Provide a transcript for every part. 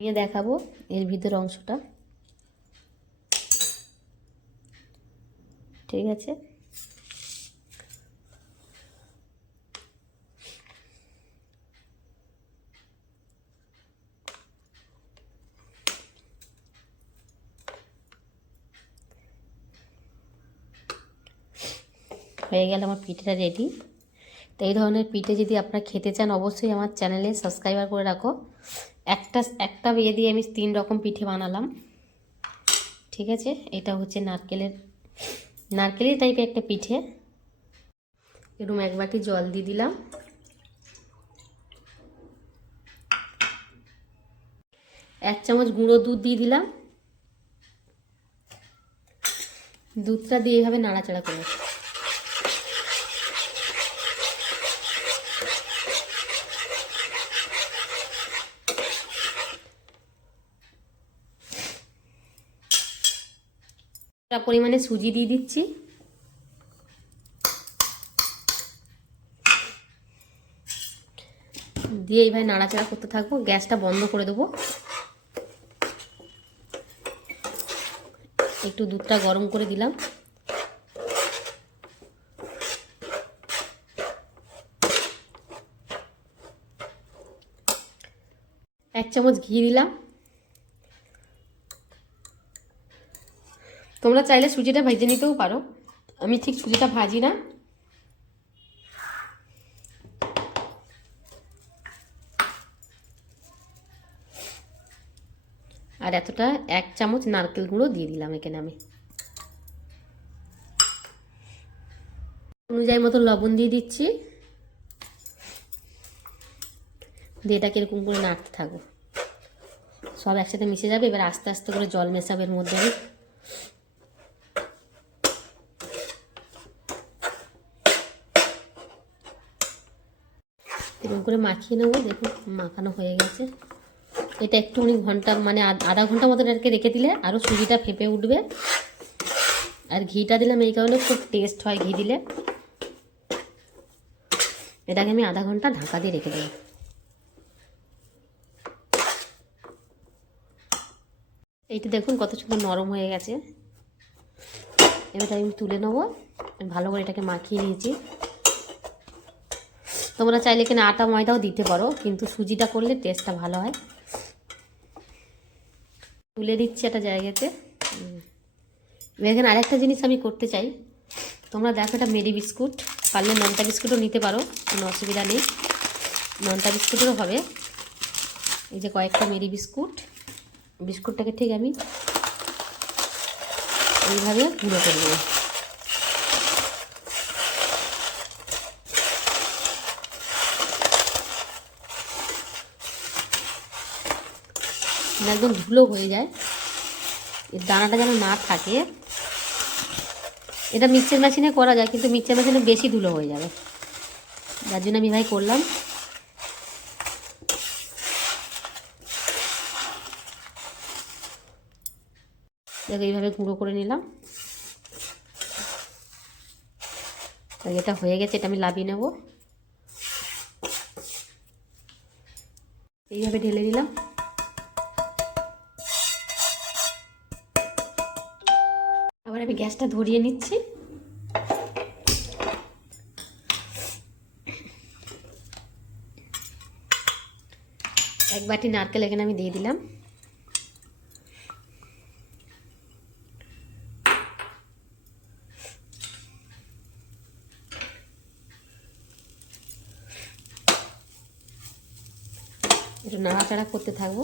নিয়ে দেখাবো এর ভিতর অংশটা। ঠিক আছে? হয়ে গেল আমার পিঠেটা রেডি তো এই ধরনের পিঠে যদি আপনারা খেতে চান, অবশ্যই আমার চ্যানেলে সাবস্ক্রাইবার করে রাখো। একটা একটা ইয়ে দিয়ে আমি তিন রকম পিঠে বানালাম। ঠিক আছে? এটা হচ্ছে নারকেলের নারকেলের টাইপের একটা পিঠে। এরকম এক বাটি জল দিয়ে দিলাম। এক চামচ গুঁড়ো দুধ দিয়ে দিলাম। দুধটা দিয়ে এভাবে নাড়াচাড়া করে পরিমাণে সুজি দিয়ে দিচ্ছি। দিয়ে এইভাবে নাড়াচাড়া করতে থাকব, গ্যাসটা বন্ধ করে দেবো। একটু দুধটা গরম করে দিলাম। এক চামচ ঘি দিলাম। তোমরা চাইলে সুজিটা ভেজে নিতেও পারো। আমি ঠিক সুজিটা ভাজি না। আর এতটা এক চামচ নারকেল গুঁড়ো দিয়ে দিলাম এখানে আমি। অনুযায়ী মতো লবণ দিয়ে দিচ্ছি। দিয়ে এটাকে এরকম করে নাড়তে থাকব সব একসাথে মিশে যাবে। এবার আস্তে আস্তে করে জল মেশাবে এর মধ্যে করে মাখিয়ে নেব। দেখুন, মাখানো হয়ে গেছে। এটা একটুখানি ঘণ্টা মানে আধা ঘণ্টা মতন আর কি রেখে দিলে আরও সুজিটা ফেঁপে উঠবে। আর ঘিটা দিলাম এই কারণে খুব টেস্ট হয় ঘি দিলে। এটাকে আমি আধা ঘণ্টা ঢাকা দিয়ে রেখে দেবো। এইটা দেখুন কত সুন্দর নরম হয়ে গেছে। এবার আমি তুলে নেব। ভালো করে এটাকে মাখিয়ে নিয়েছি। তোমরা চাইলে এখানে আটা ময়দাও দিতে পারো, কিন্তু সুজিটা করলে টেস্টটা ভালো হয়। তুলে দিচ্ছি একটা জায়গাতে। এখানে আরেকটা জিনিস আমি করতে চাই। তোমরা দেখো এটা মেরি বিস্কুট। পারলে ননটা বিস্কুটও নিতে পারো, কোনো অসুবিধা নেই। ননটা বিস্কুটেরও হবে। এই যে কয়েকটা মেরি বিস্কুট। বিস্কুটটাকে ঠিক আমি এইভাবে গুঁড়ো করে দেবো একদম ধুলো হয়ে যায়। এর দানাটা যেন না থাকে। এটা মিক্সার মেশিনে করা যায়, কিন্তু মিক্সার মেশিনে বেশি ধুলো হয়ে যাবে। যার জন্য আমি ভাই করলাম। দেখো, এইভাবে গুঁড়ো করে নিলাম। এটা হয়ে গেছে, এটা আমি লাভিয়ে নেব। এইভাবে ঢেলে নিলাম। গ্যাসটা ধরিয়ে নিচ্ছি। এক বাটি নারকেল এখানে আমি দিয়ে দিলাম। একটু নাড়াচাড়া করতে থাকব।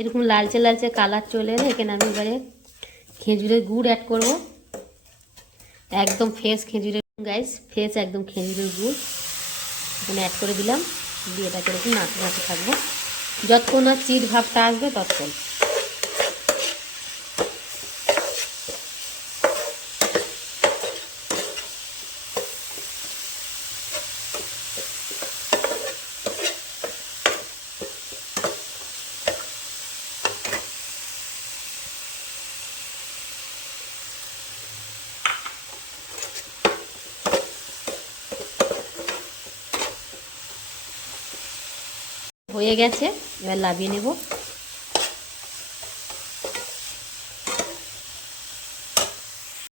এরকম লালচে লালচে কালার চলে এলে এখানে আমি এবারে খেজুরের গুড় অ্যাড করব। একদম ফ্রেশ খেজুরের গাইস ফ্রেশ একদম খেজুরের গুড়। এখানে অ্যাড করে দিলাম, দিয়ে এটাকে এরকম নাচে নাচে থাকব। যতক্ষণ না চিট ভাবটা আসবে ততক্ষণ। হয়ে গেছে, এবার লাভিয়ে নেব।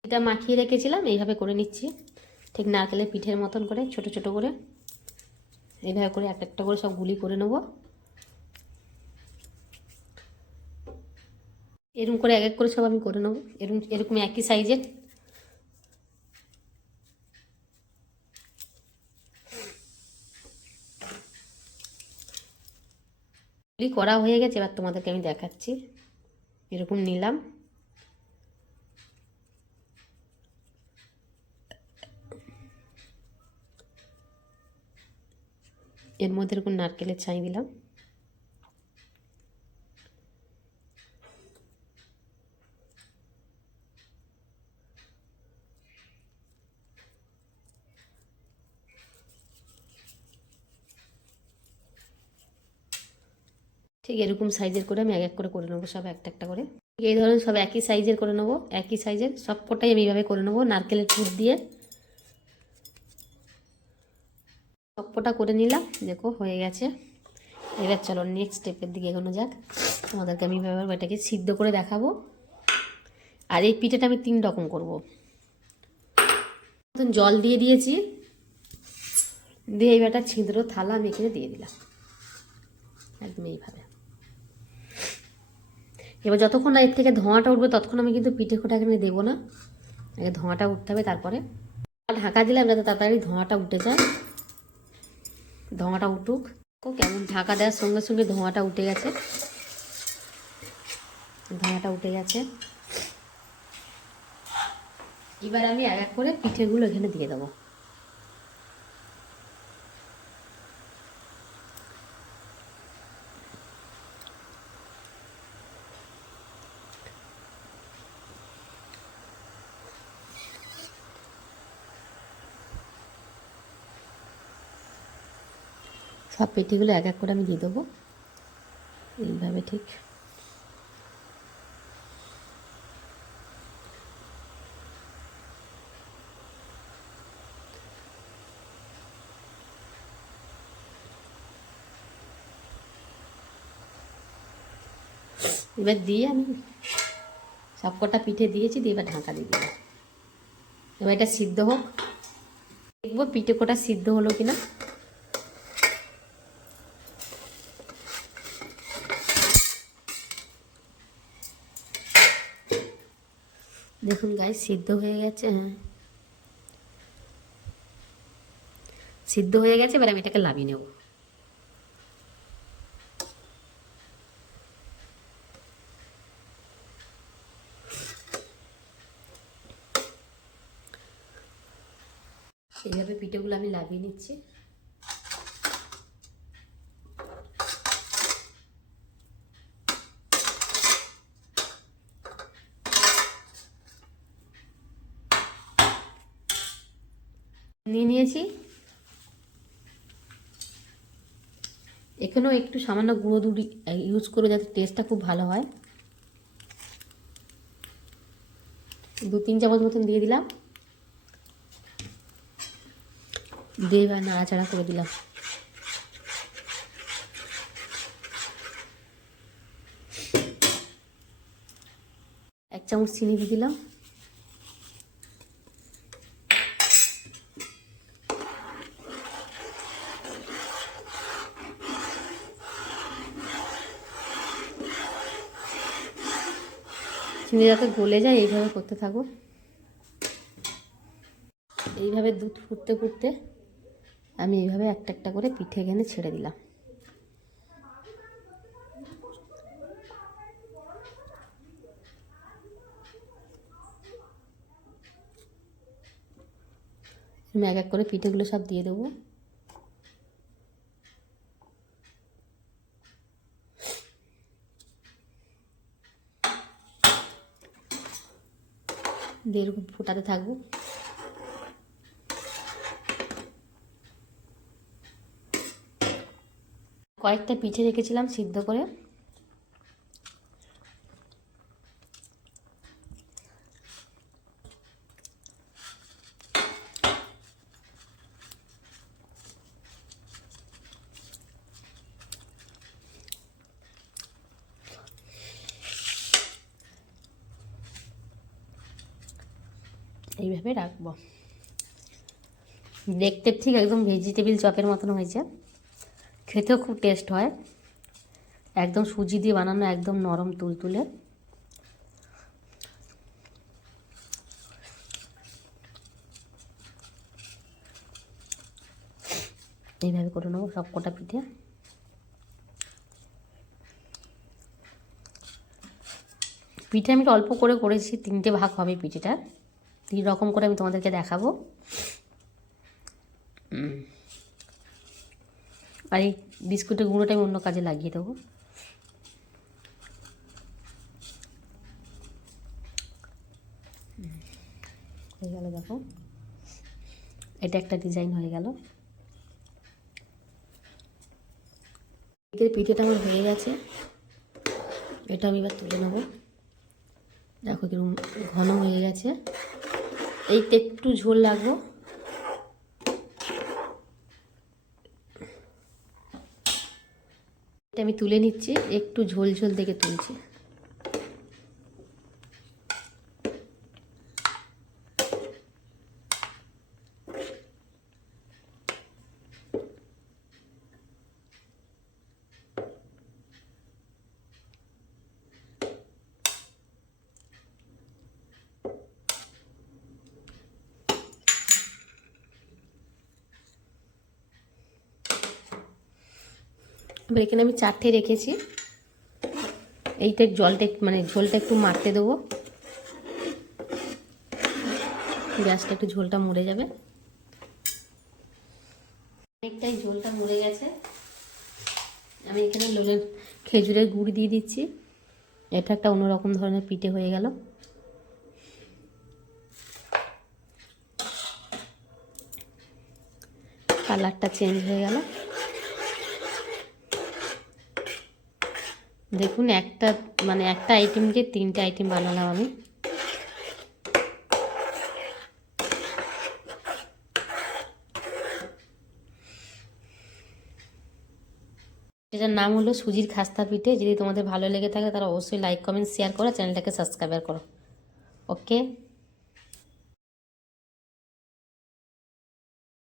এটা মাখিয়ে রেখেছিলাম, এইভাবে করে নিচ্ছি। ঠিক নারকেলের পিঠের মতন করে, ছোট ছোট করে। এইভাবে করে এক একটা করে সব গুলি করে নেব। এরকম করে এক এক করে সব আমি করে নেব। এরকম এরকম একই সাইজের। গুলি করা হয়ে গেছে, এবার তোমাদেরকে আমি দেখাচ্ছি। এরকম নিলাম। এর মধ্যে এরকম নারকেলের ছাই দিলাম। ঠিক এরকম সাইজের করে আমি এক এক করে করে নেব সব একটা একটা করে। এই ধরনের সব একই সাইজের করে নেব, একই সাইজের সব কটাই আমি এইভাবে করে নেব নারকেলের পুর দিয়ে। সবকটা করে নিলাম, দেখো হয়ে গেছে। এবার চলো নেক্সট স্টেপের দিকে এগোনো যাক। তোমাদেরকে আমি এবার এটাকে সিদ্ধ করে দেখাবো। আর এই পিঠাটা আমি তিন রকম করব। মতন জল দিয়ে দিয়েছি। দিয়ে এইবারটা ছিদ্র থালা আমি এখানে দিয়ে দিলাম। একদম এইভাবে। এবার যতক্ষণ না এর থেকে ধোঁয়াটা উঠবে, ততক্ষণ আমি কিন্তু পিঠে খোটা এখানে দেবো না। আগে ধোঁয়াটা উঠতে হবে, তারপরে ঢাকা দিলাম যাতে তাড়াতাড়ি ধোঁয়াটা উঠে যায়। ধোঁয়াটা উঠুক। ও কেমন ঢাকা দেওয়ার সঙ্গে সঙ্গে ধোঁয়াটা উঠে গেছে। ধোঁয়াটা উঠে গেছে। এবার আমি এক এক করে পিঠেগুলো এখানে দিয়ে দেবো। সব পেটিগুলো এক এক করে আমি দিয়ে দেবো। এইভাবে ঠিক। এবার দিয়ে আমি সব কটা পিঠে দিয়েছি, দিয়ে এবার ঢাকা দিয়ে দিলাম এবার এটা সিদ্ধ হোক। দেখব পিঠে কটা সিদ্ধ হলো কিনা। দেখুন গায়ে সিদ্ধ হয়ে গেছে হ্যাঁ। সিদ্ধ হয়ে গেছে, এবার আমি এটাকে লাভিয়ে নেব। এইভাবে পিঠেগুলো আমি লাভিয়ে নিচ্ছি। নিয়ে নিয়েছি। এখানেও একটু সামান্য গুঁড়ো দুধ ইউজ করে যাতে টেস্টটা খুব ভালো হয়। দু তিন চামচ মতন দিয়ে দিলাম। দিয়ে এবার নাড়াচাড়া করে দিলাম। এক চামচ চিনি দিয়ে দিলাম। চিনি যাতে গলে যায়, এইভাবে করতে থাকো। এইভাবে দুধ ফুটতে ফুটতে আমি এইভাবে একটা একটা করে পিঠে এখানে ছেড়ে দিলাম। আমি এক এক করে পিঠেগুলো সব দিয়ে দেবো। দিয়ে ফোটাতে থাকব। কয়েকটা পিঠে রেখেছিলাম সিদ্ধ করে। এইভাবে রাখব। দেখতে ঠিক একদম ভেজিটেবিল চপের মতন হয়েছে। খেতেও খুব টেস্ট হয়। একদম সুজি দিয়ে বানানো, একদম নরম তুলতুলে। এইভাবে করে নেব সব কটা পিঠে। পিঠে আমি অল্প করে করেছি, তিনটে ভাগ হবে পিঠেটা। তিন রকম করে আমি তোমাদেরকে দেখাবো। আর এই বিস্কুটের গুঁড়োটা আমি অন্য কাজে লাগিয়ে দেবো। হয়ে গেল দেখো। এটা একটা ডিজাইন হয়ে গেল। পিঠেটা আমার হয়ে গেছে। এটা আমি এবার তুলে নেব। দেখো কীরকম ঘন হয়ে গেছে। এইটা একটু ঝোল লাগবো। এটা আমি তুলে নিচ্ছি একটু ঝোল ঝোল দেখে তুলছি। এবার এখানে আমি চারটে রেখেছি। এইটা জলটা মানে ঝোলটা একটু মারতে দেবো। গ্যাসটা একটু ঝোলটা মরে যাবে। অনেকটাই ঝোলটা মরে গেছে। আমি এখানে লোলের খেজুরের গুড় দিয়ে দিচ্ছি। এটা একটা অন্যরকম ধরনের পিঠে হয়ে গেল। কালারটা চেঞ্জ হয়ে গেল। দেখুন, একটা মানে একটা আইটেম দিয়ে তিনটে আইটেম বানালাম আমি। এটার নাম হলো সুজির খাস্তা পিঠে। যদি তোমাদের ভালো লেগে থাকে তারা অবশ্যই লাইক কমেন্ট শেয়ার করো, চ্যানেলটাকে সাবস্ক্রাইব করো। ওকে